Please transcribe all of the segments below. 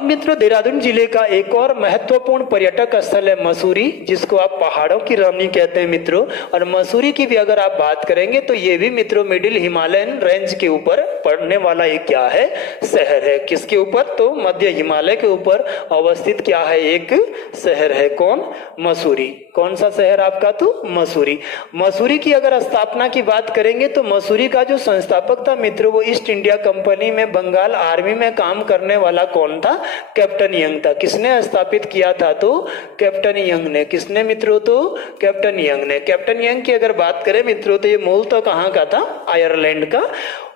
अब मित्रों देहरादून जिले का एक और महत्वपूर्ण पर्यटक स्थल है मसूरी, जिसको आप पहाड़ों की रानी कहते हैं मित्रों। और मसूरी की भी अगर आप बात करेंगे तो ये भी मित्रों मिडिल हिमालयन रेंज के ऊपर पड़ने वाला एक क्या है, शहर है। किसके ऊपर? तो मध्य हिमालय के ऊपर अवस्थित क्या है, एक शहर है। कौन? मसूरी। कौन सा शहर आपका? तो मसूरी। मसूरी की अगर स्थापना की बात करेंगे तो मसूरी का जो संस्थापक था मित्रों, वो ईस्ट इंडिया कंपनी में बंगाल आर्मी में काम करने वाला कौन था? कैप्टन यंग था। किसने स्थापित किया था? तो कैप्टन यंग ने। किसने मित्रों? तो कैप्टन यंग ने। कैप्टन यंग की अगर बात करें मित्रों तो ये मूल तो कहाँ का था? आयरलैंड का।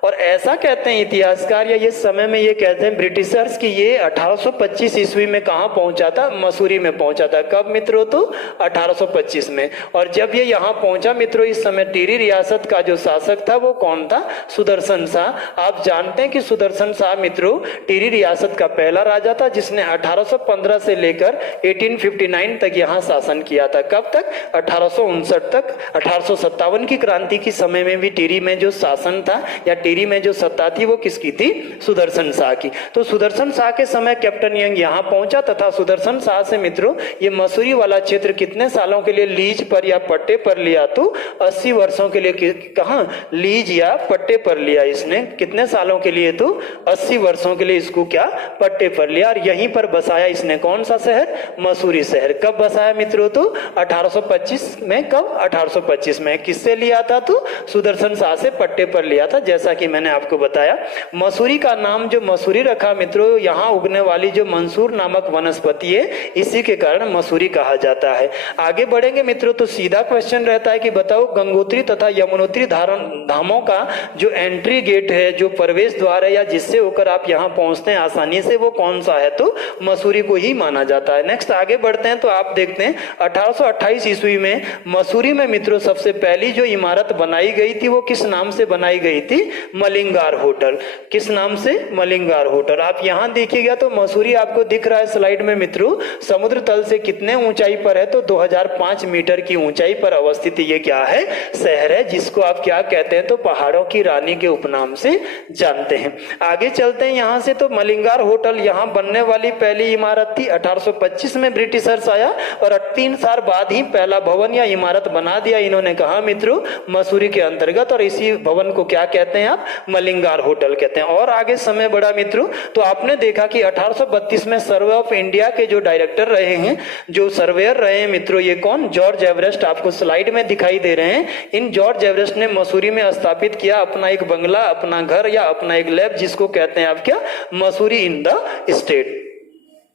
और ऐसा कहते हैं इतिहासकार, या ये समय में ये कहते हैं ब्रिटिशर्स कि ये 1825 ईस्वी में कहाँ पहुंचा था? मसूरी में पहुंचा था। कब मित्रों? तो 1825 में। और जब ये यहाँ पहुंचा मित्रों, इस समय टिहरी रियासत का जो शासक था वो कौन था? सुदर्शन शाह। आप जानते हैं कि सुदर्शन शाह मित्रों टिहरी रियासत का पहला राजा था, जिसने 1815 से लेकर 1859 तक यहाँ शासन किया था। कब तक? 1859 तक। 1857 की क्रांति के समय में भी टिहरी में जो शासन था या टिहरी में जो सत्ता थी वो किसकी थी? सुदर्शन शाह की। तो सुदर्शन शाह के समय कैप्टन यंग यहाँ पहुंचा तथा सुदर्शन शाह से मित्रों ये मसूरी वाला क्षेत्र कितने सालों के लिए लीज पर या पट्टे पर लिया? तो 80 वर्षों के लिए। कहां? लीज या पट्टे पर लिया इसने। कितने सालों के लिए? तो 80 वर्षों के लिए इसको क्या? पट्टे पर लिया। और यहीं पर बसाया इसने कौन सा शहर? मसूरी शहर। कब बसाया मित्रों? तो 1825 में। कब? 1825 में। किससे लिया था? तो सुदर्शन शाह से पट्टे पर लिया था, जैसा कि मैंने आपको बताया। मसूरी का नाम जो मसूरी रखा मित्रों, यहाँ उगने वाली जो मंसूर नामक वनस्पति है, इसी के कारण मसूरी कहा जाता है। आगे बढ़ेंगे मित्रों तो सीधा क्वेश्चन रहता है कि बताओ गंगोत्री तथा यमुनोत्री धामों का जो एंट्री गेट है, जो प्रवेश द्वार है, या जिससे होकर आप यहाँ पहुंचते हैं आसानी से, वो कौन सा है? तो मसूरी को ही माना जाता है। नेक्स्ट आगे बढ़ते हैं तो आप देखते हैं 1828 ईस्वी में मसूरी में मित्रों सबसे पहली जो इमारत बनाई गई थी वो किस नाम से बनाई गई थी? मलिंगार होटल। किस नाम से? मलिंगार होटल। आप यहां देखिएगा तो मसूरी आपको दिख रहा है स्लाइड में मित्रों, समुद्र तल से कितने ऊंचाई पर है? तो 2005 मीटर की ऊंचाई पर अवस्थित ये क्या है? शहर है, जिसको आप क्या कहते हैं? तो पहाड़ों की रानी के उपनाम से जानते हैं। आगे चलते हैं यहां से तो मलिंगार होटल यहां बनने वाली पहली इमारत थी। 1825 में ब्रिटिशर्स आया और 3 साल बाद ही पहला भवन या इमारत बना दिया इन्होंने। कहा मित्रों? मसूरी के अंतर्गत। और इसी भवन को क्या कहते हैं आप? मलिंगार होटल कहते हैं। और आगे समय बढ़ा मित्रों तो आपने देखा कि 1832 में सर्वे ऑफ इंडिया के जो डायरेक्टर रहे हैं, जो सर्वेयर रहे हैं मित्रों, ये कौन? George Everest. आपको स्लाइड में दिखाई दे रहे हैं। इन जॉर्ज एवरेस्ट ने मसूरी में स्थापित किया अपना एक बंगला, अपना घर या अपना एक लैब, जिसको कहते हैं आप क्या? Mussoorie in the state.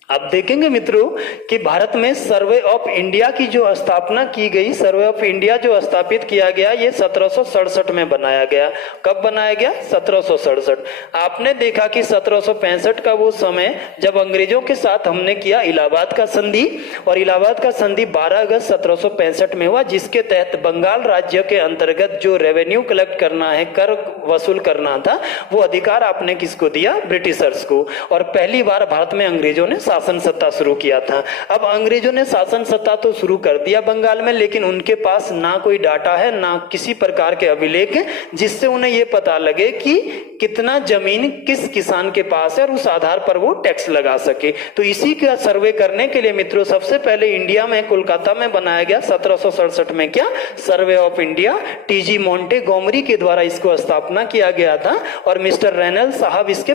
आप देखेंगे मित्रों कि भारत में सर्वे ऑफ इंडिया की जो स्थापना की गई, सर्वे ऑफ इंडिया जो स्थापित किया गया, ये 1767 में बनाया गया। कब बनाया गया? 1767। आपने देखा कि 1765 का वो समय जब अंग्रेजों के साथ हमने किया इलाहाबाद का संधि, और इलाहाबाद का संधि 12 अगस्त 1765 में हुआ, जिसके तहत बंगाल राज्य के अंतर्गत जो रेवेन्यू कलेक्ट करना है, कर वसूल करना था, वो अधिकार आपने किसको दिया? ब्रिटिशर्स को। और पहली बार भारत में अंग्रेजों ने शासन सत्ता शुरू किया था। अब अंग्रेजों ने शासन सत्ता तो शुरू कर दिया बंगाल में, लेकिन उनके पास ना कोई डाटा है, ना किसी प्रकार के अभिलेख है जिससे उन्हें यह पता लगे कि कितना जमीन किस किसान के पास है और उस आधार पर वो टैक्स लगा सके। तो इसी का सर्वे करने के लिए मित्रों सबसे पहले इंडिया में कोलकाता में बनाया गया 1767 में क्या? Survey of India. टीजी मोंटेगोमरी के द्वारा इसको स्थापना किया गया था और मिस्टर रेनल साहब इसके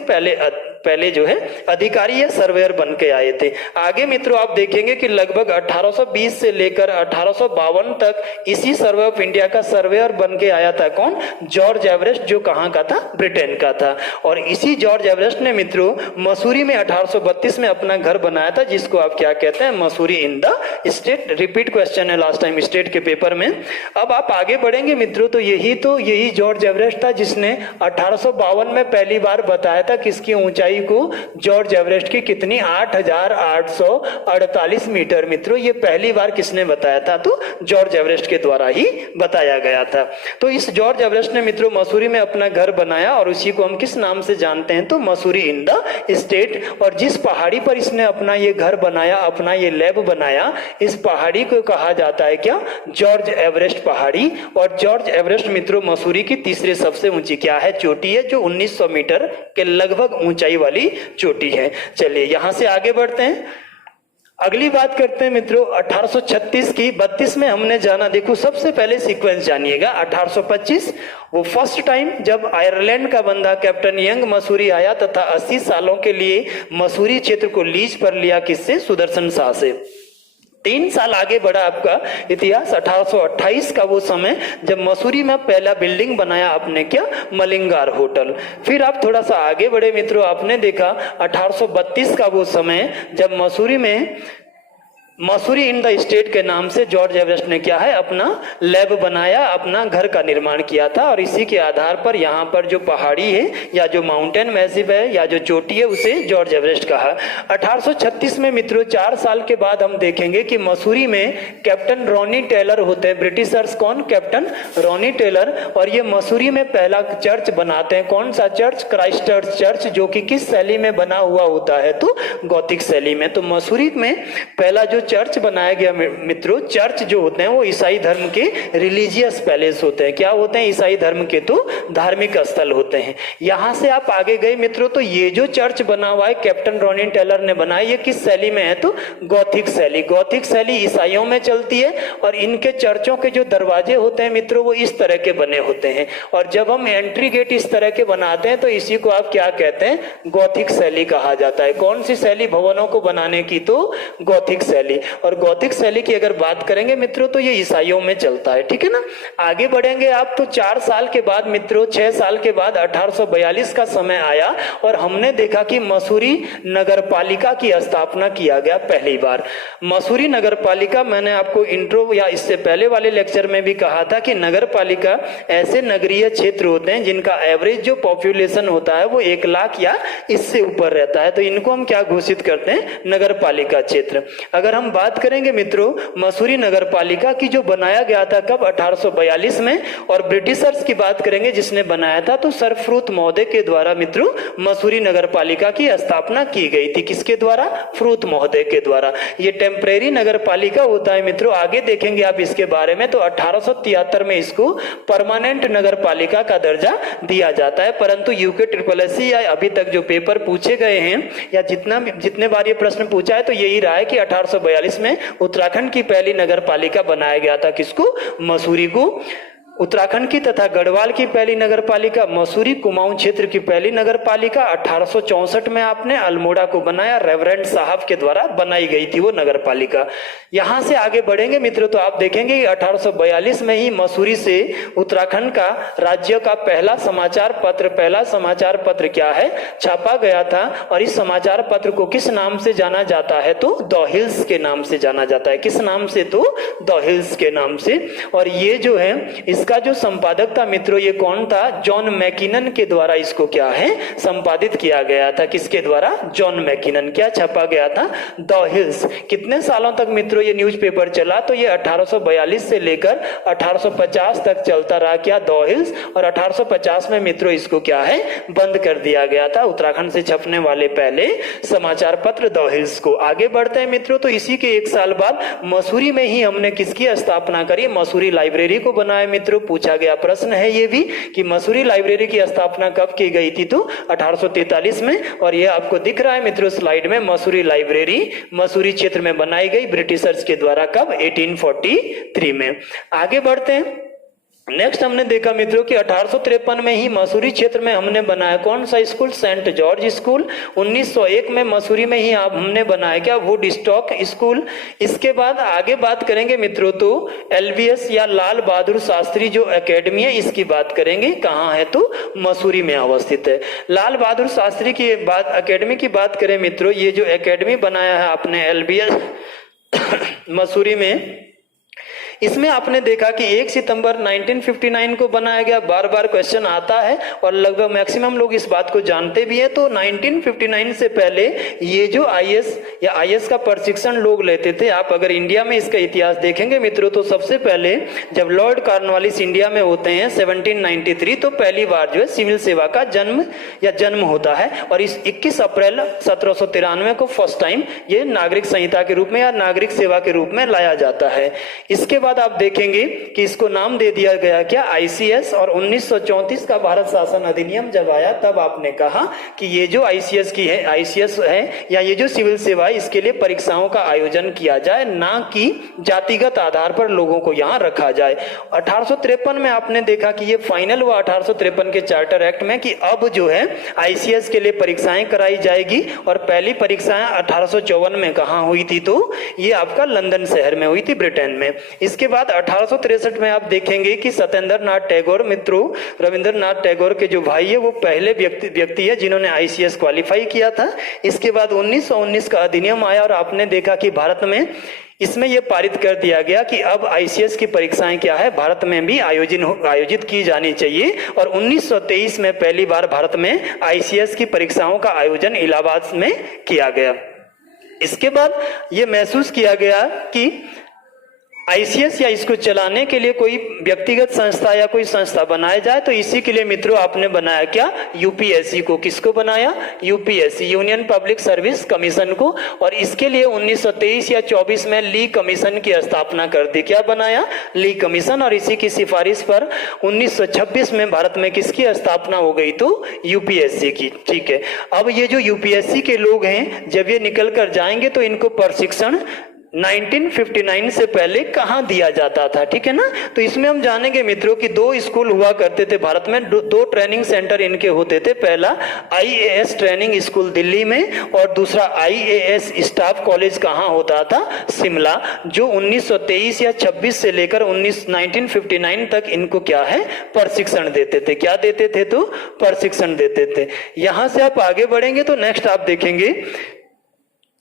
पहले जो है अधिकारी या सर्वेयर बन के आए थे। आगे मित्रों आप देखेंगे कि लगभग 1820 से लेकर 1852 तक इसी सर्वे ऑफ इंडिया का सर्वेयर बन के आया था कौन? जॉर्ज एवरेस्ट, जो कहां का था? ब्रिटेन का था। और इसी जॉर्ज एवरेस्ट ने मित्रों मसूरी में 1832 में अपना घर बनाया था, जिसको आप क्या कहते हैं? Mussoorie in the state. Repeat question है लास्ट टाइम स्टेट के पेपर में। अब आप आगे बढ़ेंगे मित्रों तो यही जॉर्ज एवरेस्ट था जिसने 1852 में पहली बार बताया था किसकी ऊंचाई को? जॉर्ज एवरेस्ट की कितनी? 8848 मीटर। मित्रों ये पहली बार किसने बताया था? तो जॉर्ज एवरेस्ट के द्वारा ही बताया गया था। तो इस जॉर्ज एवरेस्ट ने मित्रों मसूरी में अपना घर बनाया और उसी को हम किस नाम से जानते हैं? तो मसूरी इन द स्टेट। और जिस पहाड़ी पर इसने अपना ये घर बनाया, अपना ये लैब बनाया, इस पहाड़ी को कहा जाता है क्या? जॉर्ज एवरेस्ट पहाड़ी। और जॉर्ज एवरेस्ट मित्रों मसूरी की तीसरी सबसे ऊंची क्या है? चोटी है, जो 1900 मीटर के लगभग ऊंचाई वाली चोटी है। चलिए यहाँ से आगे बढ़ते हैं, अगली बात करते हैं मित्रों 1836 की। 32 में हमने जाना, देखो सबसे पहले सीक्वेंस जानिएगा। 1825 वो फर्स्ट टाइम जब आयरलैंड का बंदा कैप्टन यंग मसूरी आया तथा 80 सालों के लिए मसूरी क्षेत्र को लीज पर लिया, किससे? सुदर्शन शाह से। 3 साल आगे बढ़ा आपका इतिहास, 1828 का वो समय जब मसूरी में पहला बिल्डिंग बनाया आपने, क्या? मलिंगार होटल। फिर आप थोड़ा सा आगे बढ़े मित्रों, आपने देखा 1832 का वो समय जब मसूरी में मसूरी इन द स्टेट के नाम से जॉर्ज एवरेस्ट ने क्या है, अपना लैब बनाया, अपना घर का निर्माण किया था। और इसी के आधार पर यहाँ पर जो पहाड़ी है या जो माउंटेन मैसिव है या जो चोटी है उसे जॉर्ज एवरेस्ट कहा। 1836 में मित्रों 4 साल के बाद हम देखेंगे कि मसूरी में कैप्टन रॉनी टेलर होते हैं। ब्रिटिशर्स कौन? Captain Ronnie Taylor. और ये मसूरी में पहला चर्च बनाते हैं। कौन सा चर्च? क्राइस्ट चर्च, जो कि किस शैली में बना हुआ होता है? तो गॉथिक शैली में। तो मसूरी में पहला जो चर्च बनाया गया मित्रों, चर्च जो होते हैं वो ईसाई धर्म के रिलीजियस पैलेस होते हैं। क्या होते हैं? ईसाई धर्म के तो धार्मिक स्थल होते हैं। यहां से आप आगे गए मित्रों तो ये जो चर्च बना हुआ है कैप्टन रॉनी टेलर ने बनाया, ये किस शैली में है? तो गॉथिक शैली। गॉथिक शैली ईसाइयों में चलती है और इनके चर्चों के जो दरवाजे होते हैं मित्रों वो इस तरह के बने होते हैं। और जब हम एंट्री गेट इस तरह के बनाते हैं तो इसी को आप क्या कहते हैं? गॉथिक शैली कहा जाता है। कौन सी शैली भवनों को बनाने की? तो गॉथिक शैली। और गॉथिक शैली की अगर बात करेंगे मित्रों तो ये ईसाइयों में चलता है, ठीक है ना। आगे बढ़ेंगे आप तो 4 साल के बाद मित्रों, 6 साल के बाद 1842 का समय आया और हमने देखा कि मसूरी नगर पालिका की स्थापना किया गया पहली बार। मसूरी नगर पालिका, मैंने आपको इंट्रो या इससे पहले वाले लेक्चर में भी कहा था कि नगर पालिका ऐसे नगरीय क्षेत्र होते हैं जिनका एवरेज जो पॉपुलेशन होता है वो 1 लाख या इससे ऊपर रहता है। तो इनको हम क्या घोषित करते हैं? नगर पालिका क्षेत्र। अगर हम बात करेंगे मित्रों मसूरी नगर पालिका की, जो बनाया गया था कब? 1842 में। और ब्रिटिशर्स की बात करेंगे जिसने बनाया था तो सर फ्रूट महोदय के द्वारा मित्रों मसूरी नगर पालिका की स्थापना की गई थी। किसके द्वारा? फ्रूट महोदय के द्वारा। ये टेम्परेरी नगर पालिका होता है मित्रों, आगे देखेंगे आप इसके बारे में। तो 1873 में इसको परमानेंट नगर पालिका का दर्जा दिया जाता है। परंतु यूके SSSC या अभी तक जो पेपर पूछे गए हैं या जितने बार ये प्रश्न पूछा है तो यही रहा है कि 1842 में उत्तराखंड की पहली नगर पालिका बनाया गया था। किसको? मसूरी को। उत्तराखंड की तथा गढ़वाल की पहली नगर पालिका, मसूरी कुमाऊं क्षेत्र की पहली नगर पालिका 1864 में आपने अल्मोड़ा को बनाया, रेवरेंड साहब के द्वारा बनाई गई थी वो नगर पालिका। यहां से आगे बढ़ेंगे मित्रों तो आप देखेंगे कि 1842 में ही मसूरी से उत्तराखंड का राज्य का पहला समाचार पत्र क्या है? छापा गया था। और इस समाचार पत्र को किस नाम से जाना जाता है? तो द हिल्स के नाम से जाना जाता है। किस नाम से? तो द हिल्स के नाम से। और ये जो है इसका जो संपादक था मित्रों ये कौन था? जॉन मैकिनन के द्वारा इसको क्या है? संपादित किया गया था। किसके द्वारा? John Mackinnon. क्या छापा गया था? The hills. कितने सालों तक मित्रों ये न्यूज़पेपर चला? तो ये 1842 से लेकर 1850 तक चलता रहा। क्या? The hills. और 1850 में मित्रों इसको क्या है? बंद कर दिया गया था, उत्तराखंड से छपने वाले पहले समाचार पत्र द हिल्स को। आगे बढ़ते हैं मित्रों तो इसी के 1 साल बाद मसूरी में ही हमने किसकी स्थापना करी? मसूरी लाइब्रेरी को बनाया मित्रों। पूछा गया प्रश्न है ये भी कि मसूरी लाइब्रेरी की स्थापना कब की गई थी? तो 1843 में। और ये आपको दिख रहा है मित्रों स्लाइड में, मसूरी लाइब्रेरी मसूरी क्षेत्र में बनाई गई ब्रिटिशर्स के द्वारा। कब? 1843 में। आगे बढ़ते हैं। नेक्स्ट हमने देखा मित्रों कि 1853 में ही मसूरी क्षेत्र में हमने बनाया कौन सा स्कूल? Saint George school. 1901 में मसूरी में ही हमने बनाया क्या? Would stock school. इसके बाद आगे बात करेंगे मित्रों तो LBS या लाल बहादुर शास्त्री जो एकेडमी है इसकी बात करेंगे। कहाँ है? तो मसूरी में अवस्थित है। लाल बहादुर शास्त्री की बात, एकेडमी की बात करें मित्रों, ये जो एकेडमी बनाया है आपने LBS मसूरी में, इसमें आपने देखा कि 1 सितंबर 1959 को बनाया गया। बार बार क्वेश्चन आता है और लगभग मैक्सिमम लोग इस बात को जानते भी हैं। तो 1959 से पहले ये जो IS का प्रशिक्षण लोग लेते थे, आप अगर इंडिया में इसका इतिहास देखेंगे मित्रों तो सबसे पहले जब लॉर्ड कॉर्नवालिस इंडिया में होते हैं 1793 तो पहली बार जो है सिविल सेवा का जन्म होता है। और इस 21 अप्रैल 1793 को फर्स्ट टाइम ये नागरिक संहिता के रूप में या नागरिक सेवा के रूप में लाया जाता है। इसके बाद आप देखेंगे कि इसको नाम दे दिया गया क्या, आईसीएस। और 1934 का भारत शासन अधिनियम जब आया तब आपने कहा कि ये जो आईसीएस की है, आईसीएस है या ये जो सिविल सेवा है, इसके लिए परीक्षाओं का आयोजन किया जाए, ना कि जातिगत आधार पर लोगों को यहाँ रखा जाए। 1853 में आपने देखा कि ये फाइनल हुआ 1853 के चार्टर एक्ट में कि अब जो है आईसीएस के लिए परीक्षाएं कराई जाएगी। और पहली परीक्षाएं 1854 में कहाँ हुई थी, तो ये आपका लंदन शहर में हुई थी, ब्रिटेन में। इसके बाद 1863 में आप देखेंगे कि सत्येंद्र नाथ टैगोर, मित्रों रविंद्रनाथ टैगोर के जो भाई है वो पहले व्यक्ति है जिन्होंने आईसीएस क्वालिफाई किया था। इसके बाद 1919 का अधिनियम आया और आपने देखा कि भारत में इसमें यह पारित कर दिया गया कि अब आईसीएस की परीक्षाएं क्या है, भारत में भी आयोजित की जानी चाहिए। और 1923 में पहली बार भारत में आईसीएस की परीक्षाओं का आयोजन इलाहाबाद में किया गया। इसके बाद ये महसूस किया गया कि आईसीएस या इसको चलाने के लिए कोई व्यक्तिगत संस्था या कोई संस्था बनाया जाए, तो इसी के लिए मित्रों आपने बनाया क्या, यूपीएससी को। किसको बनाया, UPSC, union public service commission को। और इसके लिए 1923 या 24 में ली कमीशन की स्थापना कर दी। क्या बनाया, ली कमीशन। और इसी की सिफारिश पर 1926 में भारत में किसकी स्थापना हो गई, तो यूपीएससी की। ठीक है, अब ये जो यूपीएससी के लोग हैं जब ये निकल कर जाएंगे तो इनको प्रशिक्षण 1959 से पहले कहाँ दिया जाता था, ठीक है ना। तो इसमें हम जानेंगे मित्रों कि दो स्कूल हुआ करते थे भारत में, दो ट्रेनिंग सेंटर इनके होते थे। पहला आईएएस ट्रेनिंग स्कूल दिल्ली में और दूसरा आईएएस स्टाफ कॉलेज कहाँ होता था, शिमला, जो 1923 या 26 से लेकर 1959 तक इनको क्या है, प्रशिक्षण देते थे। क्या देते थे, तो प्रशिक्षण देते थे। यहां से आप आगे बढ़ेंगे तो नेक्स्ट आप देखेंगे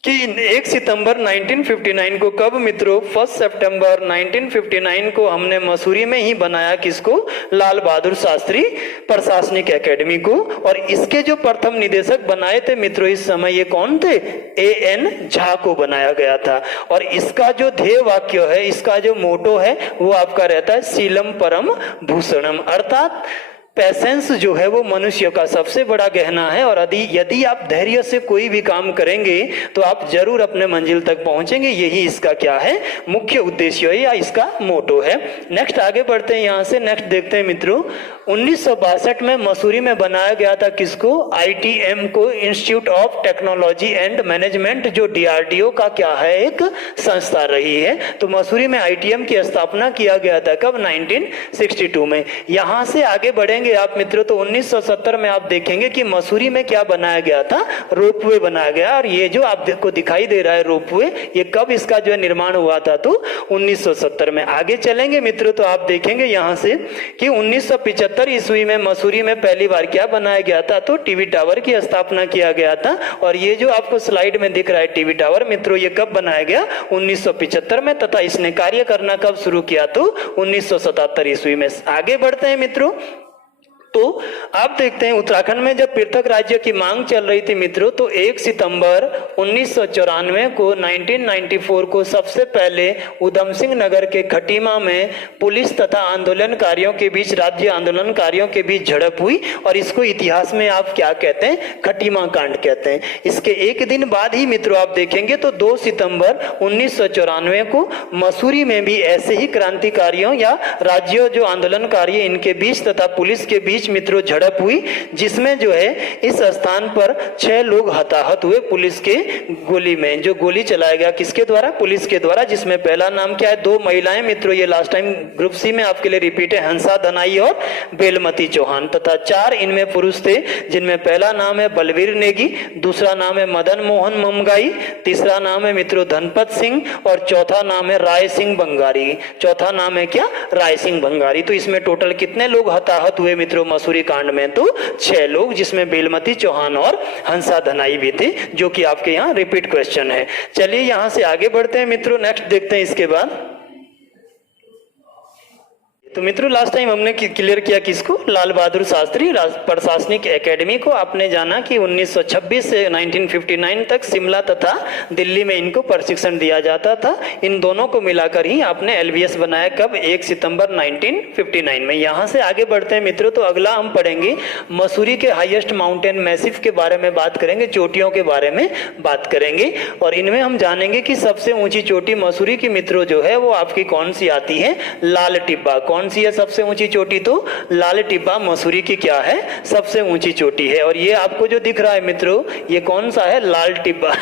कि 1 सितंबर 1959 को, कब मित्रों, 1 सितंबर 1959 को हमने मसूरी में ही बनाया किसको, लाल बहादुर शास्त्री प्रशासनिक एकेडमी को। और इसके जो प्रथम निदेशक बनाए थे मित्रों इस समय ये कौन थे, एएन झा को बनाया गया था। और इसका जो ध्येय वाक्य है, इसका जो मोटो है वो आपका रहता है शीलम परम भूषणम, अर्थात पैसेंस जो है वो मनुष्य का सबसे बड़ा गहना है। और यदि आप धैर्य से कोई भी काम करेंगे तो आप जरूर अपने मंजिल तक पहुंचेंगे। यही इसका क्या है, मुख्य उद्देश्य है या इसका मोटो है। नेक्स्ट आगे बढ़ते हैं, यहां से नेक्स्ट देखते हैं मित्रों। 1962 में मसूरी में बनाया गया था किसको, आईटीएम को, institute of technology and management, जो डीआरडीओ का क्या है, एक संस्था रही है। तो मसूरी में आईटीएम की स्थापना किया गया था कब, 1962 में। यहां से आगे बढ़ेंगे आप मित्रों तो 1970 में आप देखेंगे कि मसूरी में क्या बनाया गया था, रोपवे बनाया गया। और ये जो आपको दिखाई दे रहा है रोपवे, ये कब इसका जो है निर्माण हुआ था, तो 1970 में। आगे चलेंगे मित्रों तो आप देखेंगे यहां से कि 1975 ईस्वी में मसूरी में पहली बार क्या बनाया गया था, तो टीवी टावर की स्थापना किया गया था। और ये जो आपको स्लाइड में दिख रहा है टीवी टावर मित्रों, ये कब बनाया गया, 1975 में, तथा इसने कार्य करना कब शुरू किया, तो 1977 ईस्वी में। आगे बढ़ते हैं मित्रों तो आप देखते हैं उत्तराखंड में जब पृथक राज्य की मांग चल रही थी मित्रों, तो 1 सितंबर 1994 को 1994 को सबसे पहले उधम सिंह नगर के खटीमा में पुलिस तथा आंदोलनकारियों के बीच, राज्य आंदोलनकारियों के बीच झड़प हुई। और इसको इतिहास में आप क्या कहते हैं, खटीमा कांड कहते हैं। इसके एक दिन बाद ही मित्रों आप देखेंगे तो 2 सितंबर 1994 को मसूरी में भी ऐसे ही क्रांतिकारियों या राज्यों जो आंदोलनकारी इनके बीच तथा पुलिस के बीच मित्रों झड़प हुई, जिसमें जो है इस स्थान पर 6 लोग हताहत हुए पुलिस के गोली में। जो गोली चलाया गया किसके द्वारा, पुलिस के द्वारा, जिसमें पहला नाम क्या है, 2 महिलाएं मित्रों, ये लास्ट टाइम ग्रुप सी में आपके लिए रिपीट है, हंसा धनाई और बेलमती चौहान, तथा 4 इनमें पुरुष थे, जिनमें पहला नाम है बलवीर नेगी, दूसरा नाम है मदन मोहन ममगाई, तीसरा नाम है मित्रों धनपत सिंह और चौथा नाम है राय सिंह बंगारी। चौथा नाम है क्या, राय सिंह बंगारी। तो इसमें टोटल कितने लोग हताहत हुए मित्रों मसूरी कांड में, तो 6 लोग, जिसमें बेलमती चौहान और हंसा धनाई भी थे, जो कि आपके यहाँ रिपीट क्वेश्चन है। चलिए यहां से आगे बढ़ते हैं मित्रों, नेक्स्ट देखते हैं इसके बाद। तो मित्रों लास्ट टाइम हमने क्लियर किया किसको, लाल बहादुर शास्त्री प्रशासनिक एकेडमी को। आपने जाना कि 1926 से 1959 तक शिमला तथा दिल्ली में इनको प्रशिक्षण दिया जाता था। इन दोनों को मिलाकर ही आपने एलबीएस बनाया, कब, 1 सितंबर 1959 में। यहाँ से आगे बढ़ते हैं मित्रों, तो अगला हम पढ़ेंगे मसूरी के हाईएस्ट माउंटेन मैसिव के बारे में बात करेंगे, चोटियों के बारे में बात करेंगे। और इनमें हम जानेंगे कि सबसे ऊंची चोटी मसूरी की मित्रों जो है वो आपकी कौन सी आती है, लाल टिब्बा। कौन सी है सबसे ऊंची चोटी, तो लाल टिब्बा मसूरी की क्या है, सबसे ऊंची चोटी है। और ये आपको जो दिख रहा है मित्रों, ये कौन सा है, लाल टिब्बा।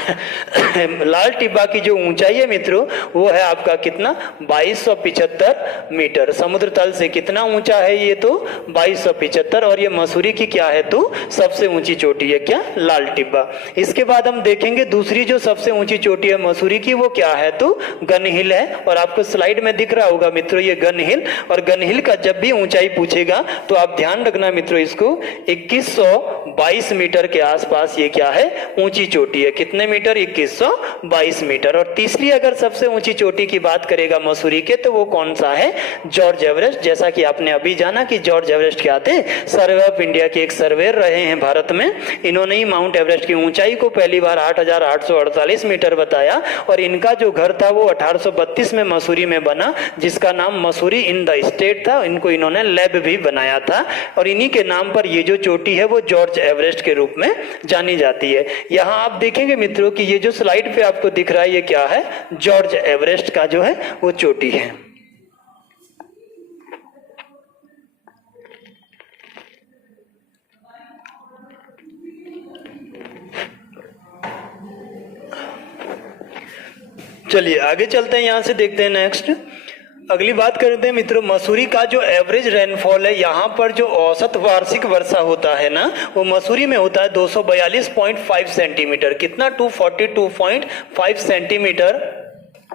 लाल टिब्बा की जो ऊंचाई है मित्रों वो है आपका कितना, 2275 मीटर। समुद्र तल से कितना ऊंचा है ये, तो 2275। और ये मसूरी की क्या है, तो सबसे ऊंची चोटी है क्या, लाल टिब्बा। इसके बाद हम देखेंगे दूसरी जो सबसे ऊंची चोटी है मसूरी की वो क्या है, तो गन हिल है। और आपको स्लाइड में दिख रहा होगा मित्रों ये गन हिल। और गन हिल का जब भी ऊंचाई पूछेगा तो आप ध्यान रखना मित्रों, इसको 2122 मीटर के आसपास ये क्या है, ऊंची चोटी है। कितने मीटर, 2122 मीटर। और तीसरी अगर सबसे ऊंची चोटी की बात करेगा मसूरी के, तो वो कौन सा है, जॉर्ज एवरेस्ट। जैसा कि आपने अभी जाना कि जॉर्ज एवरेस्ट क्या थे, सर्वे ऑफ इंडिया के एक सर्वेयर रहे हैं भारत में। इन्होंने ही माउंट एवरेस्ट की ऊंचाई को पहली बार 8848 मीटर बताया। और इनका जो घर था वो 1832 में मसूरी में बना, जिसका नाम मसूरी इन द स्टेट था। इनको इन्होंने लैब भी बनाया था और इन्हीं के नाम पर ये जो चोटी है वो जॉर्ज एवरेस्ट के रूप में जानी जाती है। यहाँ आप देखेंगे मित्रों कि ये जो स्लाइड पे आपको दिख रहा है ये क्या है, जॉर्ज एवरेस्ट का जो है वो चोटी है। चलिए आगे चलते हैं, यहां से देखते हैं नेक्स्ट। अगली बात करते हैं मित्रों, मसूरी का जो एवरेज रेनफॉल है, यहाँ पर जो औसत वार्षिक वर्षा होता है ना, वो मसूरी में होता है 242.5 सेंटीमीटर। कितना, 242.5 सेंटीमीटर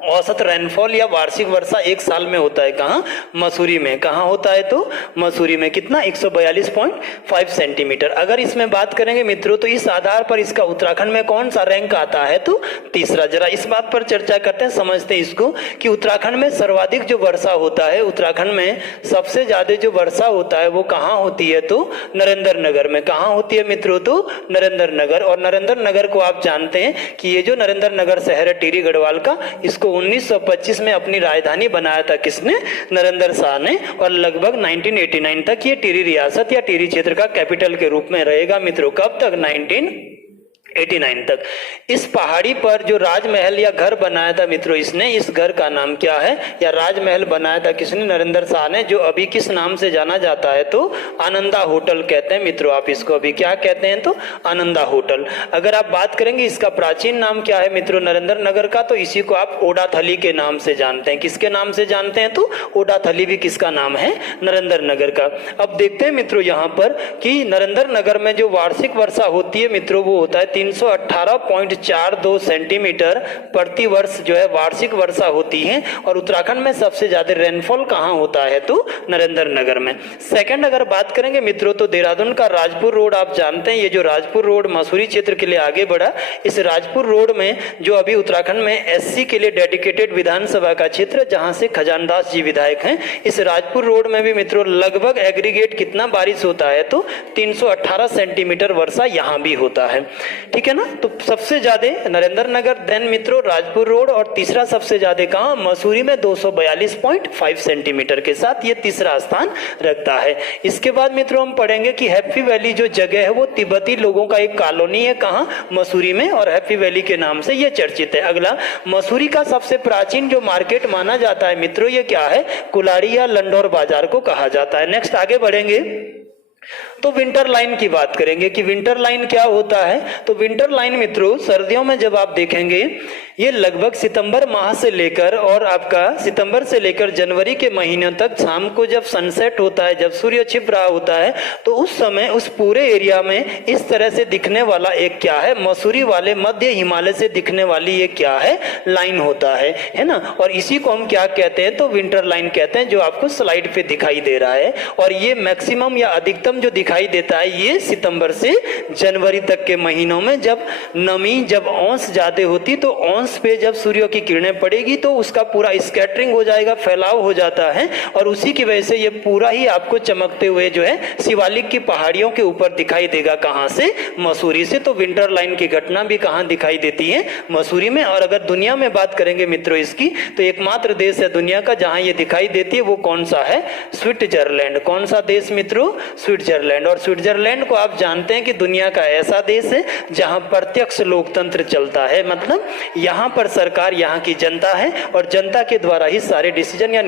औसत रेनफॉल या वार्षिक वर्षा एक साल में होता है। कहाँ, मसूरी में। कहाँ होता है, तो मसूरी में। कितना, 142.5 सेंटीमीटर। अगर इसमें बात करेंगे मित्रों तो इस आधार पर इसका उत्तराखंड में कौन सा रैंक आता है, तो तीसरा। जरा इस बात पर चर्चा करते हैं, समझते हैं इसको कि उत्तराखंड में सर्वाधिक जो वर्षा होता है, उत्तराखंड में सबसे ज्यादा जो वर्षा होता है वो कहाँ होती है, तो नरेंद्र नगर में। कहाँ होती है मित्रों, तो नरेंद्र नगर। और नरेंद्र नगर को आप जानते हैं कि ये जो नरेंद्र नगर शहर है टिहरी गढ़वाल का, इसको 1925 में अपनी राजधानी बनाया था किसने, नरेंद्र शाह ने। और लगभग 1989 तक ये टिहरी रियासत या टिहरी क्षेत्र का कैपिटल के रूप में रहेगा मित्रों। कब तक, 1989 तक। इस पहाड़ी पर जो राजमहल या घर बनाया था मित्रों इसने, इस घर का नाम क्या है, या राजमहल बनाया था किसने, नरेंद्र शाह ने, जो अभी किस नाम से जाना जाता है, तो आनंदा होटल कहते हैं मित्रों। आप इसको अभी क्या कहते हैं, तो आनंदा होटल। अगर आप बात करेंगे इसका प्राचीन नाम क्या है मित्रों नरेंद्र नगर का, तो इसी को आप ओडाथली के नाम से जानते हैं। किसके नाम से जानते हैं, तो ओडाथली भी किसका नाम है, नरेंद्र नगर का। अब देखते हैं मित्रों यहाँ पर कि नरेंद्र नगर में जो वार्षिक वर्षा होती है मित्रों वो होता है 318.42 सेंटीमीटर प्रति वर्ष जो है वार्षिक वर्षा होती है। और उत्तराखंड में सबसे ज्यादा रेनफॉल कहाँ होता है, तो नरेंद्र नगर में। सेकंड अगर बात करेंगे मित्रों तो देहरादून का राजपुर रोड आप जानते हैं, ये जो राजपुर रोड मसूरी क्षेत्र के लिए आगे बढ़ा, इस राजपुर रोड में जो अभी उत्तराखंड में एससी के लिए डेडिकेटेड विधानसभा का क्षेत्र जहां से खजानदास जी विधायक हैं, इस राजपुर रोड में भी मित्रों लगभग एग्रीगेट कितना बारिश होता है, तो 318 सेंटीमीटर वर्षा यहाँ भी होता है। ठीक है ना। तो सबसे ज्यादा नरेंद्र नगर, देन मित्रों राजपुर रोड, और तीसरा सबसे ज्यादा कहां, मसूरी में 242.5 सेंटीमीटर के साथ ये तीसरा स्थान रखता है। इसके बाद मित्रों हम पढ़ेंगे कि हैप्पी वैली जो जगह है वो तिब्बती लोगों का एक कॉलोनी है, कहां, मसूरी में, और हैप्पी वैली के नाम से ये चर्चित है। अगला, मसूरी का सबसे प्राचीन जो मार्केट माना जाता है मित्रों ये क्या है, कुलाड़ी या लंडौर बाजार को कहा जाता है। नेक्स्ट आगे बढ़ेंगे तो विंटर लाइन की बात करेंगे कि विंटर लाइन क्या होता है। तो विंटर लाइन मित्रों सर्दियों में जब आप देखेंगे ये लगभग सितंबर माह से लेकर और आपका सितंबर से लेकर जनवरी के महीनों तक शाम को जब सनसेट होता है, जब सूर्य छिप रहा होता है, तो उस समय उस पूरे एरिया में इस तरह से दिखने वाला एक क्या है, मसूरी वाले मध्य हिमालय से दिखने वाली ये क्या है, लाइन होता है ना। और इसी को हम क्या कहते हैं, तो विंटर लाइन कहते हैं, जो आपको स्लाइड पे दिखाई दे रहा है। और ये मैक्सिमम या अधिकतम जो दिखाई देता है ये सितंबर से जनवरी तक के महीनों में, जब नमी, जब औंस ज्यादा होती तो औंस न्यूरॉन्स पे जब सूर्य की किरणें पड़ेगी तो उसका पूरा स्कैटरिंग हो जाएगा, फैलाव हो जाता है, और उसी की वजह से ये पूरा ही आपको चमकते हुए जो है शिवालिक की पहाड़ियों के ऊपर दिखाई देगा। कहां से? मसूरी से। तो विंटर लाइन की घटना भी कहां दिखाई देती है? मसूरी में। और अगर दुनिया में बात करेंगे मित्रों इसकी, तो एकमात्र देश है दुनिया का जहां ये दिखाई देती है, वो कौन सा है? स्विट्जरलैंड। कौन सा देश मित्रों? स्विट्जरलैंड। और स्विट्जरलैंड को आप जानते हैं कि दुनिया का ऐसा देश है जहां प्रत्यक्ष लोकतंत्र चलता है, मतलब यहां पर सरकार यहाँ की जनता है और जनता के द्वारा ही सारे डिसीजन या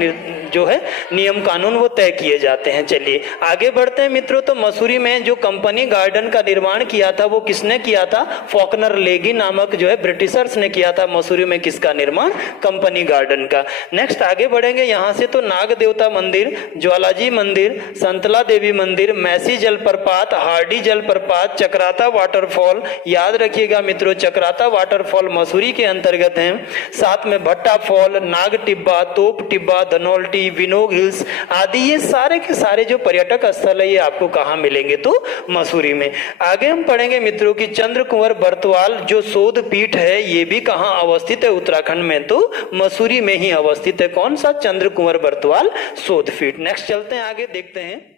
जो है नियम कानून वो तय किए जाते हैं। चलिए आगे बढ़ते हैं मित्रों। तो मसूरी में जो कंपनी गार्डन का निर्माण किया था वो किसने किया था? फॉकनर लेगी नामक जो है ब्रिटिशर्स ने किया था मसूरी में। किसका निर्माण? कंपनी गार्डन का। नेक्स्ट आगे बढ़ेंगे यहाँ से तो नाग देवता मंदिर, ज्वालाजी मंदिर, संतला देवी मंदिर, मैसी जलप्रपात, हार्डी जलप्रपात, चक्राता वाटरफॉल। याद रखिएगा मित्रों, चक्राता वाटरफॉल मसूरी के अंतर्गत है। साथ में भट्टा फॉल, नाग टिब्बा, तोप टिब्बा, धनौल्टी, विनोग हिल्स आदि, ये सारे के सारे जो पर्यटक स्थल है ये आपको कहाँ मिलेंगे? तो मसूरी में। आगे हम पढ़ेंगे मित्रों की चंद्र कुंवर बर्तवाल जो शोध पीठ है ये भी कहाँ अवस्थित है? उत्तराखंड में। तो मसूरी में ही अवस्थित है। कौन सा? चंद्र कुंवर बर्तवाल शोध पीठ। नेक्स्ट चलते हैं आगे, देखते हैं